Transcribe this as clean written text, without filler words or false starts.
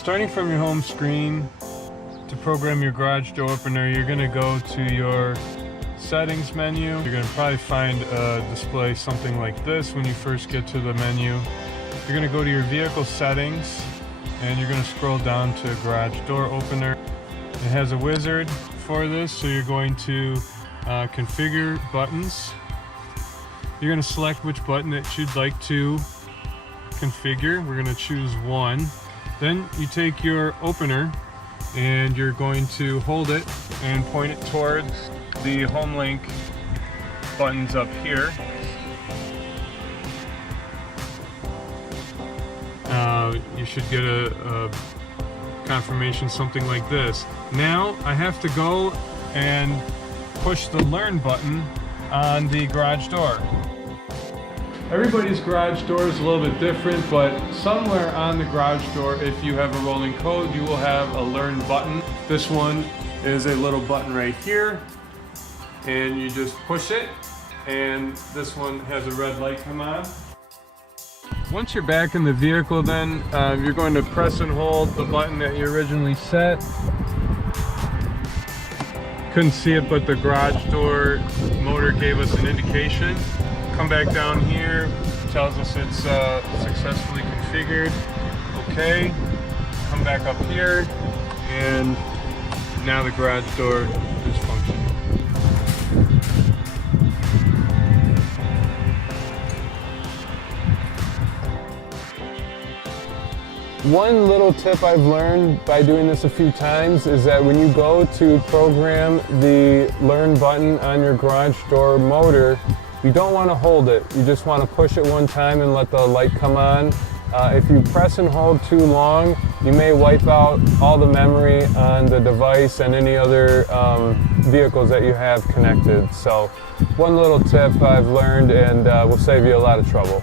Starting from your home screen, to program your garage door opener, you're going to go to your settings menu. You're going to probably find a display something like this when you first get to the menu. You're going to go to your vehicle settings and you're going to scroll down to garage door opener. It has a wizard for this, so you're going to configure buttons. You're going to select which button that you'd like to configure. We're going to choose one. Then you take your opener and you're going to hold it and point it towards the HomeLink buttons up here. You should get a confirmation something like this. Now I have to go and push the learn button on the garage door. Everybody's garage door is a little bit different, but somewhere on the garage door, if you have a rolling code, you will have a learn button. This one is a little button right here, and you just push it, and this one has a red light come on. Once you're back in the vehicle, then you're going to press and hold the button that you originally set. Couldn't see it, but the garage door motor gave us an indication. Come back down here, tells us it's successfully configured. Okay, come back up here, and now the garage door is functioning. One little tip I've learned by doing this a few times is that when you go to program the learn button on your garage door motor, you don't want to hold it. You just want to push it one time and let the light come on. If you press and hold too long, you may wipe out all the memory on the device and any other vehicles that you have connected. So one little tip I've learned, and will save you a lot of trouble.